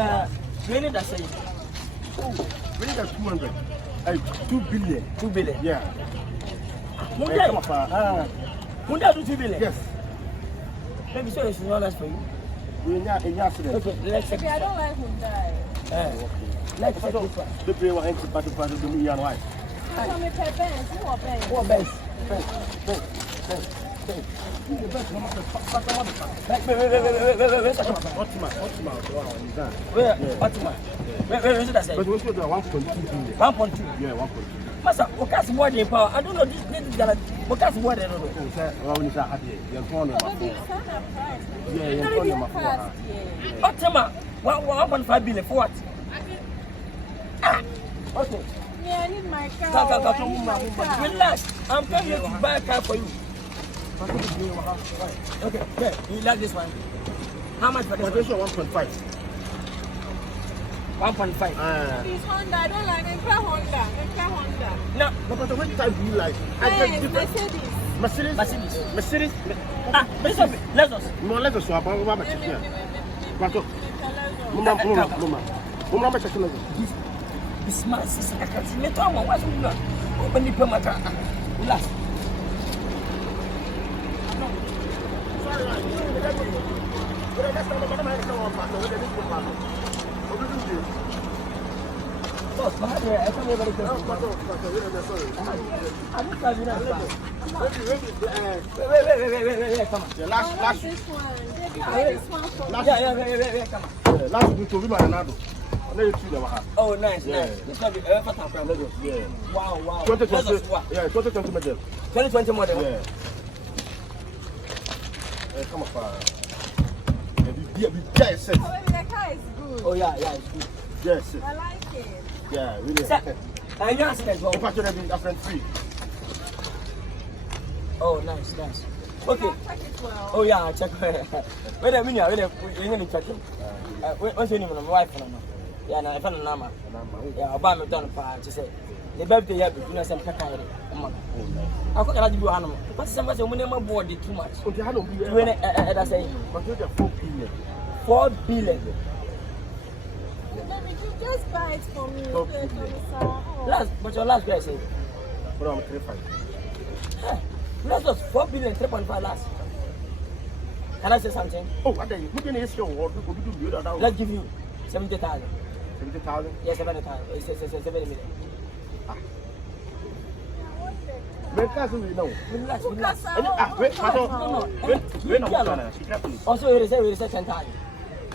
We need that say. Oh, we need 200. 2 billion. 2 billion. Yeah. Munda do 2 billion. Yes. Maybe so it's not less for you. We need a accident. Okay, let's check. I don't like Hyundai. Let's check this one. The pay one entry part of the million white. Tell me per Benz. What Benz? Where is it that say? But we should do 1.2 billion. 1.2? Yeah, 1.2. Master, what has more than power? I don't know this is gonna what has more than Well, we happy. You're going yeah, you're going Otima, 1.5 billion for what? Okay. Yeah, I need my car. Relax. I'm coming to buy a car for you. Okay, yeah, you like this one? How much for this one? 1.5. 1.5. This Honda, I don't like Honda. No, But what type do you like? Mercedes. Ah, listen, let us. No, let us swap. I'm going to check here. Mama, this man is a calculator. What's going on? Open the permata. Relax. Oh, nice. This one be yeah. Wow. 2020 model. 2020 model. Yeah. Come on, the car is good. Oh yeah, it's good. Yes. I like it. Yeah, really. I know as well. Free. Oh, nice. Okay. Oh yeah, I check. Wait a minute, we're going to check it. What's your name? My wife. Yeah, no, I found a number. Yeah, about me done for to say. The birthday you have some kakari. I can't give you animal. But somebody when my body too much. Okay, I don't be when I say 4 billion. 4 billion. Just buy it for me. But your last guy said. But I'm 3.5. Let's just 4 billion, 3.5 last. Can I say something? Oh, what are you? Look at this show. Let's give you 70,000. 70,000? Yes, 70,000. It's 7 million. Relax. Also, we say 10,000.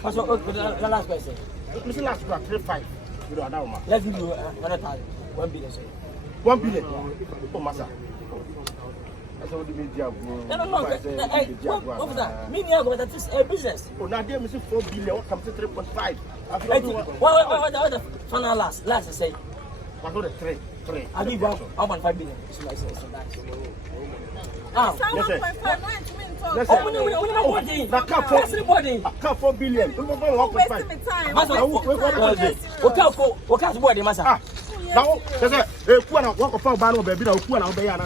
Also, the last person. Listen, last year, 3.5. Let's give you another 1 billion. 1 billion? Oh, Massa. That's what the media No. What that? Media go that is a business. Oh, now they're missing 4 billion. What comes to 3.5? What the final last say? I got a 3. I give you 1.5 billion. It's nice. Ah, listen. I can't 4 billion. What can't body, Massa? Now, there's a one of walk of our banner, baby. I'll put out there.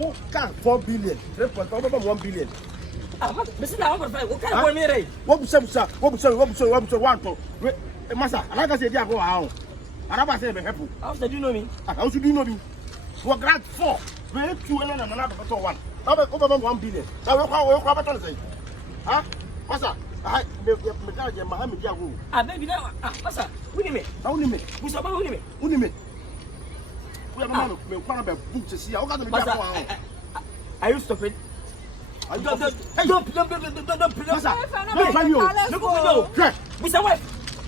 Oh, can't 4 billion. 3.1 billion. Listen, I want to find what kind of money? What Massa, like I said, I go out. I never said, help. How do you know me? How should you know me? What grant 4? Very 2 and another 1. Over 1 billion. I will call it. Huh? Massa, I baby now. Massa, me. Who's about me? We have a man who can have a book to see. Are you stupid? Don't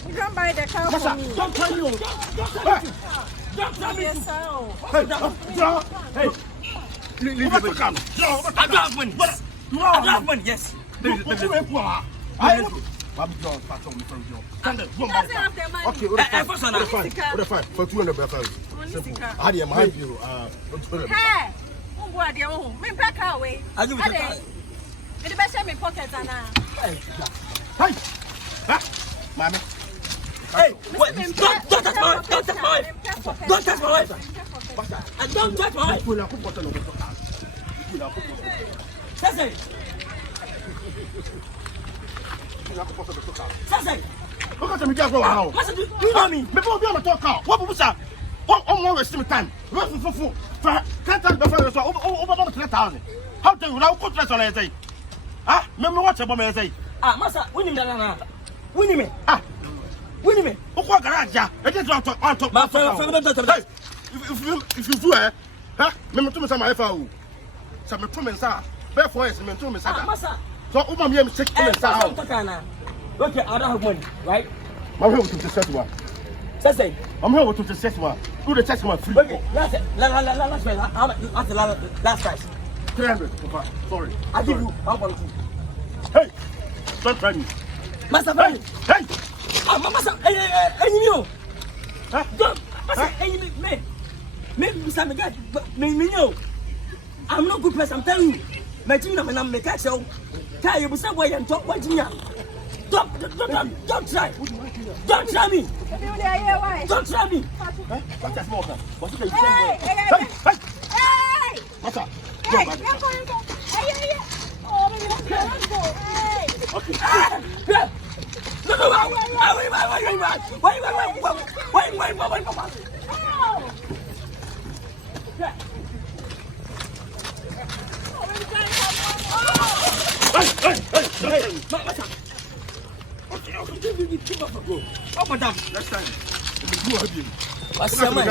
you can't buy the car for me. Don't tell you. Don't tell me. Hey, leave it to come. I don't have money. Yes. Okay, fine. For 200 bucks. How do you mind you? Hey, what do you want? Me back away. I give it a the best in my pocket, Anna. Hey, Mommy. Hey, don't touch my wife. Don't touch my wife. And don't touch my wife. Sasa. Sasa. Look at me, guys. Wow. You know me. Me be on talk out. What was that? I'm waste my time. Run for. Can't tell before so over 3,000. How do you now put that on say? Ah, remember what about me say? Ah, masa, wini me. Wini me. Ah. Wini me. O kwa garage ya. E just on top. Ma Hey, if you do huh? Me to me say my FAO. Say me to me say. Be for yes me to me say. Ah, masa. So o ma me check to me say. Okay, I don't have money, right? I'm here with the set one. Sasa. I'm here with the set one. Do the test one free. Okay, last price. 300. Sorry. I give you 1.2. Hey, don't try me. Master, hey. Ah, Master, you. Huh? Don't, Master, me, me, no. I'm not good person. I'm telling you. My team, I'm a catch show. Tell you, but somewhere and talk one thing. Don't try. Don't try me. Don't try me. What's that smoker? What's it? Hey! What's up? Hey! Oh, let's go. Hey! Okay. No, wait. Hey. Okay. Keep up, go. Up and down. Next time. What's the man?